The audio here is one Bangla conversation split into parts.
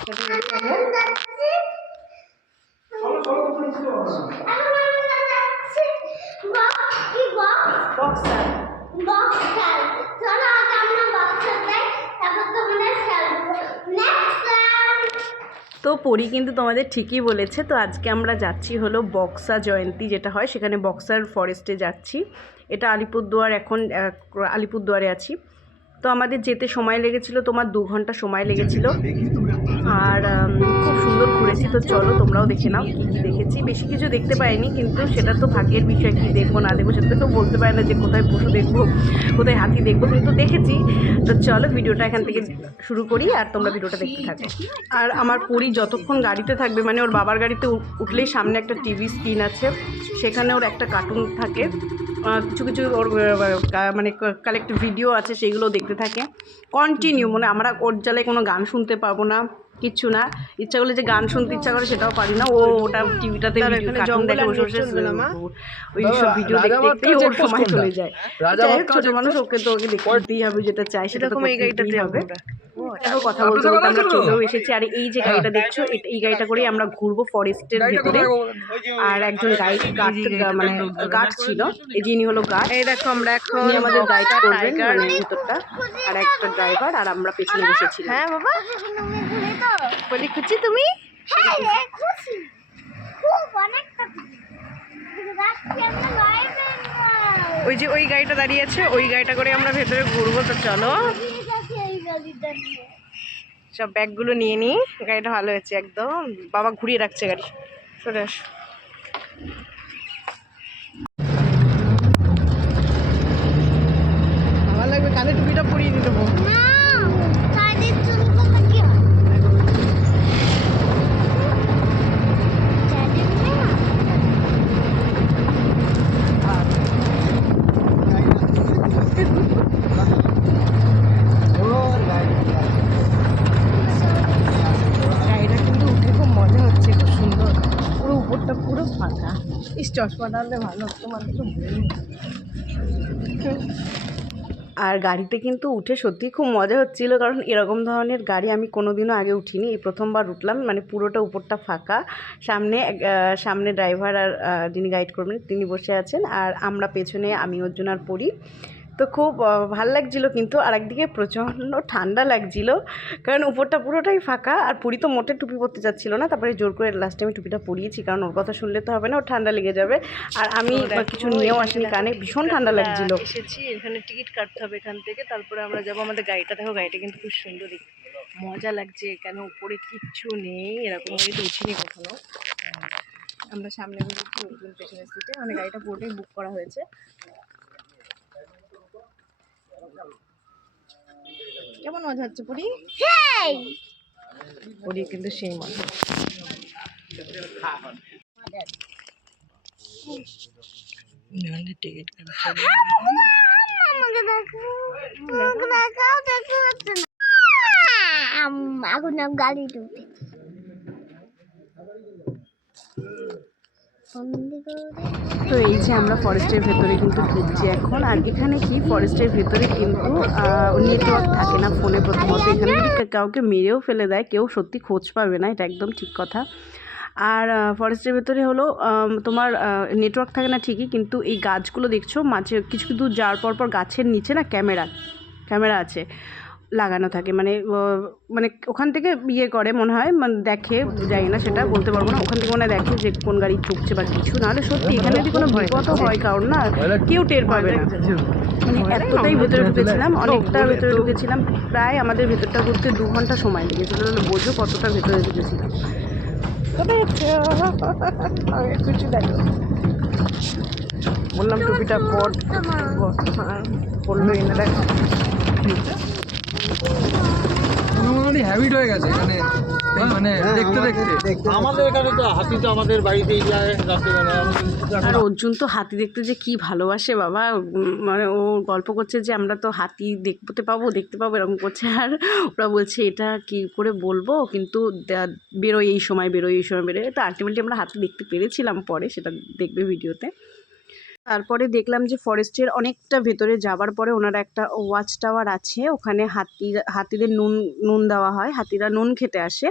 তো পরি কিন্তু তোমাদের ঠিকই বলেছে। তো আজকে আমরা যাচ্ছি হলো বক্সা জয়ন্তী যেটা হয়, সেখানে বক্সার ফরেস্টে যাচ্ছি। এটা আলিপুরদুয়ার, এখন আলিপুরদুয়ারে আছি। তো আমাদের যেতে সময় লেগেছিল তোমার 2 ঘন্টা সময় লেগেছিল। আর খুব সুন্দর ঘুরেছি। তো চলো তোমরাও দেখে নাও কী কী দেখেছি। বেশি কিছু দেখতে পাইনি, কিন্তু সেটা তো ভাগ্যের বিষয়, কি দেখবো না দেখবো সেটা তো বলতে পারে না যে কোথায় পশু দেখবো, কোথায় হাতি দেখবো, কিন্তু দেখেছি। তো চলো ভিডিওটা এখান থেকে শুরু করি আর তোমরা ভিডিওটা দেখতে থাকো। আর আমার পরি যতক্ষণ গাড়িতে থাকবে, মানে ওর বাবার গাড়িতে উঠলেই সামনে একটা টিভি স্ক্রিন আছে, সেখানে ওর একটা কার্টুন থাকে, কিছু কিছু ওর মানে কালেক্টিভ ভিডিও আছে, সেইগুলো দেখতে থাকে কন্টিনিউ। মানে আমরা ওর জ্বালায় কোনো গান শুনতে পাবো না, কিচ্ছু না। ইচ্ছা করলে যে গান শুনতে ইচ্ছা করে সেটাও পারি না। ও ওটা টিভিটাতে কার্টুন দেখে বসে বসে ওই সব ভিডিও দেখতে দেখতেই ওর সময় চলে যায়। যাই হোক, ছোটো মানুষ, ওকে তো ওকে দেখতেই হবে, যেটা চাই সেটা তো করতেই হবে। দেখো কথা বলতে বলতে আমরা চলেও এসেছি। আর এই যে গাড়িটা দেখছো, এই গাড়িটা করেই আমরা ঘুরবো ফরেস্টের ভেতরে। আর একজন গাইড মানে গার্ড ছিল, এই যিনি হলো গার্ড। এই দেখো আমরা এখন আমাদের গাইড করবেন মানে ভেতরটা, আর একটা ড্রাইভার, আর আমরা পেছনে বসেছি। হ্যাঁ বাবা বলি, খুশি তুমি? ওই যে ওই গাড়িটা দাঁড়িয়ে আছে, ওই গাড়িটা করে আমরা ভেতরে ঘুরবো। তো চলো সব ব্যাগগুলো নিয়ে নিই। গাড়িটা ভালো হয়েছে একদম, বাবা ঘুরিয়ে রাখছে গাড়ি। চলে আস। ভালো লাগবে, কানে টুপিটা পরিয়ে নিয়ে দেবো। পুরো ফাঁকা। চশমা ডাললে ভালো, তোমার একটু। আর গাড়িতে কিন্তু উঠে সত্যি খুব মজা হচ্ছিল, কারণ এরকম ধরনের গাড়ি আমি কোনোদিনও আগে উঠিনি, এই প্রথমবার উঠলাম। মানে পুরোটা উপরটা ফাঁকা, সামনে ড্রাইভার আর যিনি গাইড করবেন তিনি বসে আছেন, আর আমরা পেছনে, আমি অর্জুন আর পরি। তো খুব ভাল লাগছিলো, কিন্তু আরেকদিকে প্রচণ্ড ঠান্ডা লাগছিল, কারণ উপরটা পুরোটাই ফাঁকা। আর পুরি তো মোটে টুপি পরতে চাচ্ছিল না, তারপরে জোর করে লাস্টে আমি টুপিটা পরিয়েছি, কারণ ওর কথা শুনলে তো হবে না, ওর ঠান্ডা লেগে যাবে। আর আমি কিছু নিয়েও আসিনি কানে, ভীষণ ঠান্ডা লাগছিল। এসেছি, এখানে টিকিট কাটতে হবে এখান থেকে, তারপরে আমরা যাবো আমাদের গাড়িটা। দেখো গাড়িটা কিন্তু খুব সুন্দর, মজা লাগছে, কেন উপরে কিচ্ছু নেই, এরকম আমি তো উঠিনি কখনো। আমরা সামনে বসেছি, অর্জুন পেছনের সিটে, মানে গাড়িটা পুরোটাই বুক করা হয়েছে। কেমন মজা হচ্ছে পুরি? পুরি কিন্তু সেই মজা। টিকিট গাড়ি ঢুকে। তো এই যে আমরা ফরেস্টের ভেতরে কিন্তু ঢুকছি এখন। আর এখানে কি, ফরেস্টের ভেতরে কিন্তু নেটওয়ার্ক থাকে না ফোনে। প্রথমত এখানে যদি কাউকে মেরেও ফেলে দেয়, কেউ সত্যি খোঁজ পাবে না, এটা একদম ঠিক কথা। আর ফরেস্টের ভেতরে হলো তোমার নেটওয়ার্ক থাকে না ঠিকই, কিন্তু এই গাছগুলো দেখছো, মাঝে কিছু দূর যাওয়ার পর গাছের নিচে না ক্যামেরা আছে লাগানো থাকে। মানে ওখান থেকে ইয়ে করে মনে হয়, মানে দেখে, জানি না সেটা বলতে পারবো না। ওখান থেকে মনে হয় দেখে যে কোন গাড়ি ঢুকছে বা কিছু, নাহলে সত্যি এখানে যদি কোনো বিপদও হয় কারণ না, কেউ টের পাবে না। মানে এতটাই ভেতরে ঢুকেছিলাম, অনেকটা ভেতরে ঢুকেছিলাম, প্রায় আমাদের ভেতরটা ঘুরতে 2 ঘন্টা সময় লেগেছিল। তাহলে বোঝো কতটা ভেতরে ঢুকেছিলাম। কিছু দেখো, বললাম টুপিটা পড়লো এনে দেখো। হ্যাবিট হয়ে গেছে মানে মানে দেখতে দেখতে। আমাদের এখানে তো হাতি তো আমাদের বাড়িতেই যায় রাত্রিবেলা। আর অর্জুন তো হাতি দেখতে যে কি ভালোবাসে বাবা, মানে ও গল্প করছে যে আমরা তো হাতি দেখতে পাবো এরকম করছে। আর ওরা বলছে এটা কি করে বলবো, কিন্তু বেরোয় এই সময় বেরোয়। তো আলটিমেটলি আমরা হাতি দেখতে পেরেছিলাম, পরে সেটা দেখবে ভিডিওতে। তারপরে দেখলাম যে ফরেস্টের অনেকটা ভেতরে যাবার পরে ওনারা একটা ওয়াচ টাওয়ার আছে, ওখানে হাতিদের নুন দেওয়া হয়, হাতিরা নুন খেতে আসে।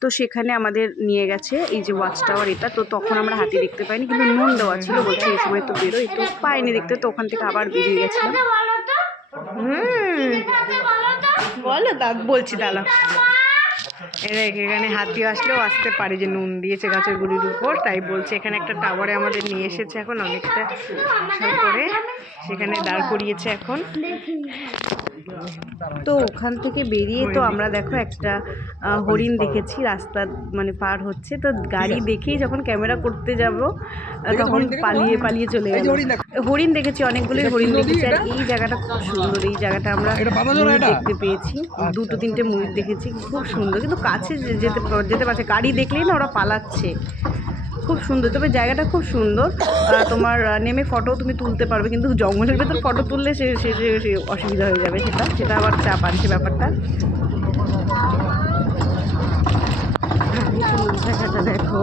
তো সেখানে আমাদের নিয়ে গেছে এই যে ওয়াচ টাওয়ার এটা। তো তখন আমরা হাতি দেখতে পাইনি, কিন্তু নুন দেওয়া ছিল, বলছে এই সময় তো বেরোই, তো পাইনি দেখতে। তো ওখান থেকে আবার বেরিয়ে গেছিলাম। বলো দা, বলছি দাঁড়া। এখানে হাতি আসলেও আসতে পারে, যে নুন দিয়েছে গাছের গুড়ির উপর, তাই বলছে। এখানে একটা টাওয়ারে আমাদের নিয়ে এসেছে এখন অনেকটা করে, সেখানে দাঁড় করিয়েছে এখন। তো ওখান থেকে বেরিয়ে তো আমরা দেখো একটা হরিণ দেখেছি, রাস্তা মানে পার হচ্ছে। তো গাড়ি দেখেই যখন ক্যামেরা করতে যাব তখন পালিয়ে চলে গেল। হরিণ দেখেছি, অনেকগুলোই হরিণ দেখেছি। আর এই জায়গাটা খুব সুন্দর, এই জায়গাটা আমরা ময়ূর দেখতে পেয়েছি, 2-3টে ময়ূর দেখেছি, খুব সুন্দর। কিন্তু কাছে যেতে পারছে, গাড়ি দেখলেই না ওরা পালাচ্ছে। খুব সুন্দর, তবে জায়গাটা খুব সুন্দর। তোমার নেমে ফটো তুমি তুলতে পারবে, কিন্তু জঙ্গলের ভেতর ফটো তুললে সে অসুবিধা হয়ে যাবে, সেটা আবার চাপ আছে ব্যাপারটা। জায়গাটা দেখো,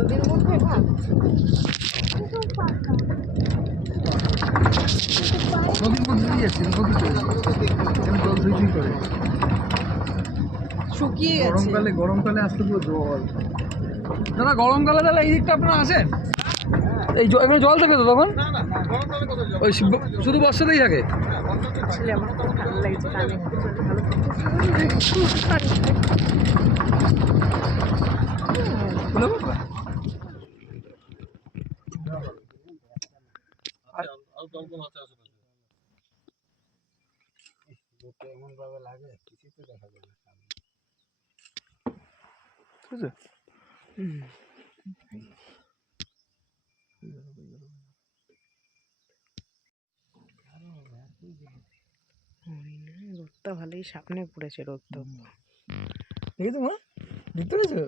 নদীর মধ্যে ভাব নদীর মধ্যে দিয়ে যাচ্ছে, নদীতে জল ধুই করে শুকিয়ে গেছে। গরমকালে আসতে পুরো জল। দাদা গরমকালে তাহলে এই দিকটা আপনারা আসেন? এই এখানে জল থাকে তো তখন? ওই শুধু বর্ষাতেই থাকে? আসলে আমার খুব ভালো লাগছে, কানে এমন ভাবে লাগে কিছুই তো দেখা যায় না। রোদটা ভালোই সামনে পড়েছে, রোদটা এই তো মা দেখতে পেয়েছো?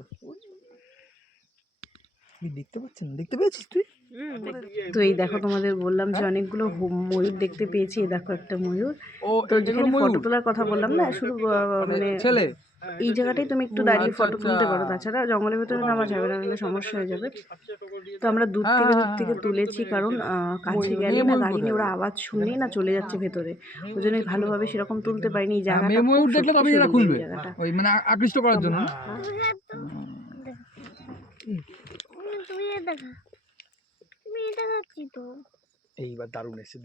দেখতে পাচ্ছেন, দেখতে পেয়েছিস তুই? তো এই দেখো, তোমাদের বললাম যে অনেকগুলো ময়ূর দেখতে পেয়েছি। এই দেখো একটা ময়ূর। তো যেখানে ফটো তোলার কথা বললাম না, শুধু মানে ছেলে এই জায়গাটাই তুমি একটু দাঁড়িয়ে ফটো তুলতে পারো, তাছাড়া জঙ্গলের ভেতরে নামা যাবে না, নাহলে সমস্যা হয়ে যাবে। তো আমরা দূর থেকে তুলেছি, কারণ কাছে গেলে না গাড়ি নিয়ে ওরা আওয়াজ শুনলেই না চলে যাচ্ছে ভেতরে, ওই জন্য ভালোভাবে সেরকম তুলতে পারিনি। এই জায়গাটা ময়ূর দেখলে তবে এরা খুলবে, জায়গাটা ওই মানে আকৃষ্ট করার জন্য। এইবার দারুণ এসছে।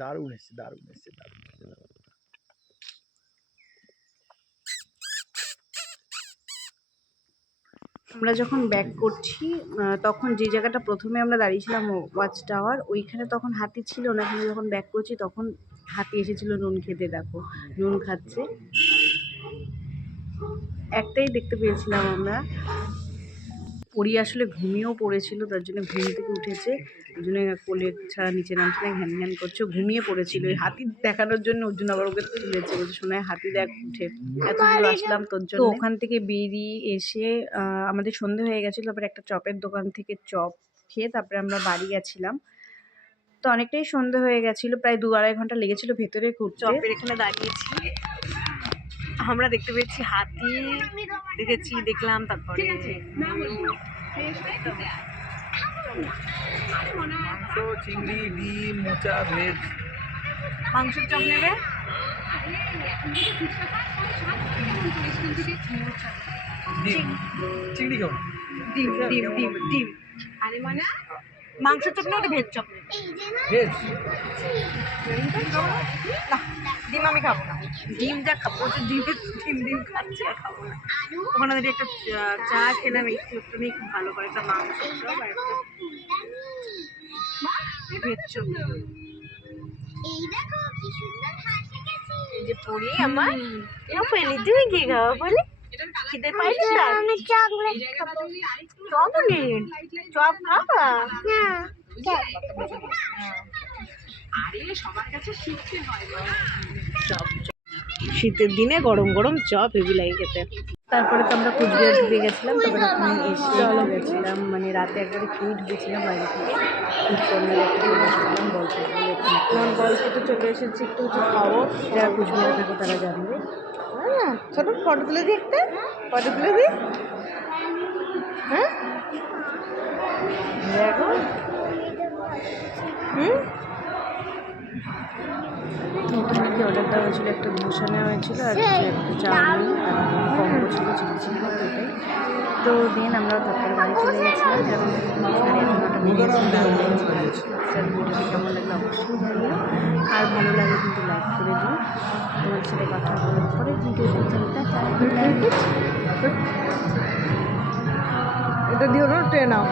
আমরা যখন ব্যাক করছি তখন যে জায়গাটা প্রথমে আমরা দাঁড়িয়েছিলাম ওয়াচ টাওয়ার, ওইখানে তখন হাতি ছিল না, কিন্তু যখন ব্যাক করছি তখন হাতি এসেছিল নুন খেতে। দেখো নুন খাচ্ছে, একটাই দেখতে পেয়েছিলাম আমরা। পরি আসলে ঘুমিয়েও পড়েছিল, তার জন্য ঘুম থেকে উঠেছে, ওই জন্য কোলে ছাড়া নিচে নামছে না, ঘ্যান করছে, ঘুমিয়ে পড়েছিল। ওই হাতি দেখানোর জন্য অর্জুন আবার ওকে তুলেছে, বলছে শোনায় হাতি দেখ উঠে, এত দূর আসলাম তোর জন্য। তো ওখান থেকে বেরিয়ে এসে আমাদের সন্ধে হয়ে গেছিলো। তারপরে একটা চপের দোকান থেকে চপ খেয়ে তারপরে আমরা বাড়ি গেছিলাম। তো অনেকটাই সন্ধে হয়ে গেছিলো, প্রায় 2-2.5 ঘন্টা লেগেছিলো ভেতরে ঘুরতে। চপের এখানে দাঁড়িয়েছি, আমরা দেখতে পেয়েছি হাতি দেখলাম, তারপরে মাংস, চিংড়ি, ডিম, মোচা, ভেজ। মাংসের চপ নেবে? চিংড়ি কেমন? ডিম আরে মানে মাংসের চপ না, ওটা ভেজ চপ। ভেজ ডিম আমি খাবো না, ডিম যা খাবো ডিম খাচ্ছি আর খাবো না। ওখানে যদি একটা চা খেলাম, এই নিয়ে খুব ভালো করে, একটা মাংসের চপ আর একটা ভেজ চপ। এই যে পড়ি আমার পেলি, তুমি কি খাবো বলে খিদে পাইনি? আমি চকলেট খাবো। চকলেট চপ খাবা? শীতের দিনে গরম গরম চপ হেভি লাগে খেতে। তারপরে তো আমরা কুচবিহার ঢুকে গেছিলাম, তারপরে ওখানে এসে গেছিলাম মানে রাতে একবারে খেয়ে ঢুকেছিলাম বাইরে থেকে। ফুড কর্নারে একটা চলে এসেছিলাম গল্প বলে, আমার গল্পতে চলে এসেছি একটু কিছু খাবো, যারা কুচবিহারে থাকো তারা জানবে। হ্যাঁ ছোটো ফটো তুলে দিই, একটা ফটো তুলে দিই। হ্যাঁ দেখো এখানে কি অর্ডার দেওয়া হয়েছিল, একটা ধোসা নেওয়া হয়েছিল আর একটা চাউমিন আর কম্বো ছিল চিলি চিকেন, তো এটাই। তো দিন আমরা তারপরে বাড়ি চলে গেছিলাম, এখন 9:30 বেজেছে। ভিডিওটি কেমন লাগলো অবশ্যই জানিও, আর ভালো লাগলে কিন্তু লাইক করে দিও। তোমার সাথে কথা বলার পরে ভিডিওটা চলতে এটা দিও না, ট্রেন নাও।